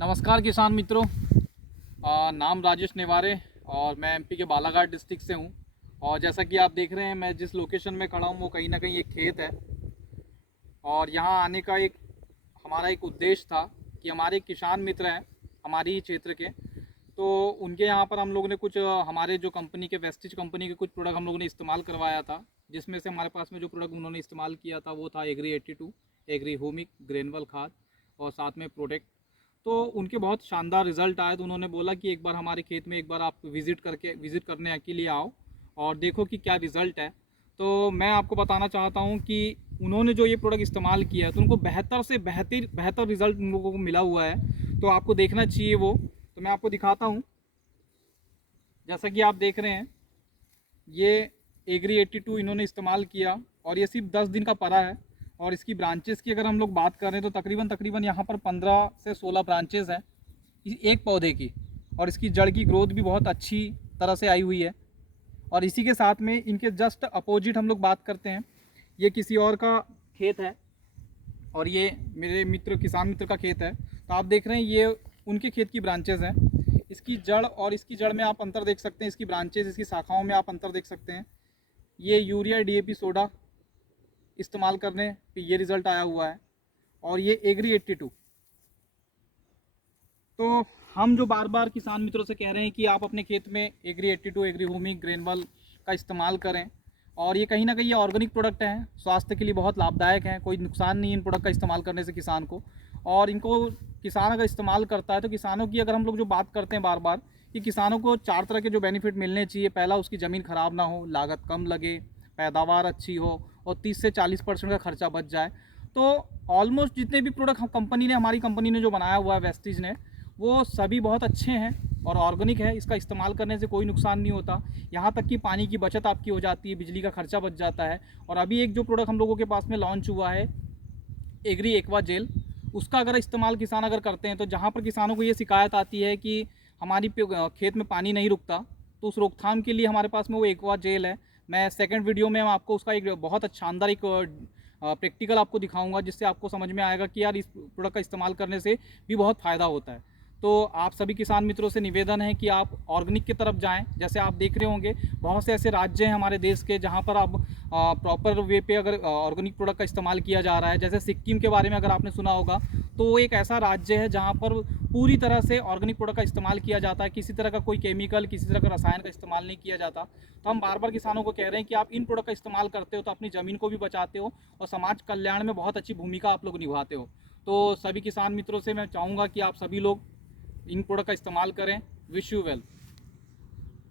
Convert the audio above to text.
नमस्कार किसान मित्रों। नाम राजेश नेवारे और मैं एमपी के बालाघाट डिस्ट्रिक्ट से हूँ। और जैसा कि आप देख रहे हैं, मैं जिस लोकेशन में खड़ा हूँ वो कहीं ना कहीं एक खेत है। और यहाँ आने का हमारा एक उद्देश्य था कि हमारे किसान मित्र हैं हमारी ही क्षेत्र के, तो उनके यहाँ पर हम लोगों ने कुछ हमारे जो कंपनी के वेस्टिज कंपनी के कुछ प्रोडक्ट हम लोगों ने इस्तेमाल करवाया था। जिसमें से हमारे पास में जो प्रोडक्ट उन्होंने इस्तेमाल किया था वो था एग्री 82, एग्री होमिक, ग्रेनुअल खाद और साथ में प्रोटेक्ट। तो उनके बहुत शानदार रिजल्ट आए, तो उन्होंने बोला कि एक बार हमारे खेत में एक बार आप विज़िट करने के लिए आओ और देखो कि क्या रिज़ल्ट है। तो मैं आपको बताना चाहता हूँ कि उन्होंने जो ये प्रोडक्ट इस्तेमाल किया है तो उनको बेहतर से बेहतर रिज़ल्ट उन लोगों को मिला हुआ है। तो आपको देखना चाहिए वो। तो मैं आपको दिखाता हूँ। जैसा कि आप देख रहे हैं, ये एग्री 82 इन्होंने इस्तेमाल किया और ये सिर्फ 10 दिन का पड़ा है। और इसकी ब्रांचेस की अगर हम लोग बात करें तो तकरीबन यहाँ पर 15 से 16 ब्रांचेस हैं एक पौधे की। और इसकी जड़ की ग्रोथ भी बहुत अच्छी तरह से आई हुई है। और इसी के साथ में इनके जस्ट अपोजिट हम लोग बात करते हैं, ये किसी और का खेत है और ये मेरे किसान मित्र का खेत है। तो आप देख रहे हैं ये उनके खेत की ब्रांचेज़ हैं। इसकी जड़ और इसकी जड़ में आप अंतर देख सकते हैं, इसकी ब्रांचेज़, इसकी शाखाओं में आप अंतर देख सकते हैं। ये यूरिया डीएपी सोडा इस्तेमाल करने पे ये रिज़ल्ट आया हुआ है। और ये एग्री 82। तो हम जो बार बार किसान मित्रों से कह रहे हैं कि आप अपने खेत में एग्री 82, एग्री होमी, ग्रेनुअल का इस्तेमाल करें। और ये कहीं ना कहीं ये ऑर्गेनिक प्रोडक्ट हैं, स्वास्थ्य के लिए बहुत लाभदायक हैं, कोई नुकसान नहीं है इन प्रोडक्ट का इस्तेमाल करने से किसान को। और इनको किसान अगर इस्तेमाल करता है तो किसानों की अगर हम लोग जो बात करते हैं बार बार कि किसानों को 4 तरह के जो बेनिफिट मिलने चाहिए। पहला, उसकी ज़मीन ख़राब ना हो, लागत कम लगे, पैदावार अच्छी हो और 30 से 40% का खर्चा बच जाए। तो ऑलमोस्ट जितने भी प्रोडक्ट हमारी कंपनी ने जो बनाया हुआ है वेस्टीज ने, वो सभी बहुत अच्छे हैं और ऑर्गेनिक है। इसका इस्तेमाल करने से कोई नुकसान नहीं होता। यहाँ तक कि पानी की बचत आपकी हो जाती है, बिजली का खर्चा बच जाता है। और अभी एक जो प्रोडक्ट हम लोगों के पास में लॉन्च हुआ है एग्री एक्वा जेल, उसका अगर इस्तेमाल किसान अगर करते हैं तो जहाँ पर किसानों को ये शिकायत आती है कि हमारी खेत में पानी नहीं रुकता, तो उस रोकथाम के लिए हमारे पास में वो एक्वा जेल है। मैं सेकंड वीडियो में आपको उसका एक बहुत शानदार एक प्रैक्टिकल आपको दिखाऊंगा, जिससे आपको समझ में आएगा कि यार इस प्रोडक्ट का इस्तेमाल करने से भी बहुत फ़ायदा होता है। तो आप सभी किसान मित्रों से निवेदन है कि आप ऑर्गेनिक की तरफ जाएं। जैसे आप देख रहे होंगे बहुत से ऐसे राज्य हैं हमारे देश के जहां पर अब प्रॉपर वे पे अगर ऑर्गेनिक प्रोडक्ट का इस्तेमाल किया जा रहा है। जैसे सिक्किम के बारे में अगर आपने सुना होगा, तो वो एक ऐसा राज्य है जहाँ पर पूरी तरह से ऑर्गेनिक प्रोडक्ट का इस्तेमाल किया जाता है। किसी तरह का कोई केमिकल, किसी तरह का रसायन का इस्तेमाल नहीं किया जाता। तो हम बार बार किसानों को कह रहे हैं कि आप इन प्रोडक्ट का इस्तेमाल करते हो तो अपनी ज़मीन को भी बचाते हो और समाज कल्याण में बहुत अच्छी भूमिका आप लोग निभाते हो। तो सभी किसान मित्रों से मैं चाहूँगा कि आप सभी लोग इन प्रोडक्ट का इस्तेमाल करें। Wish you well.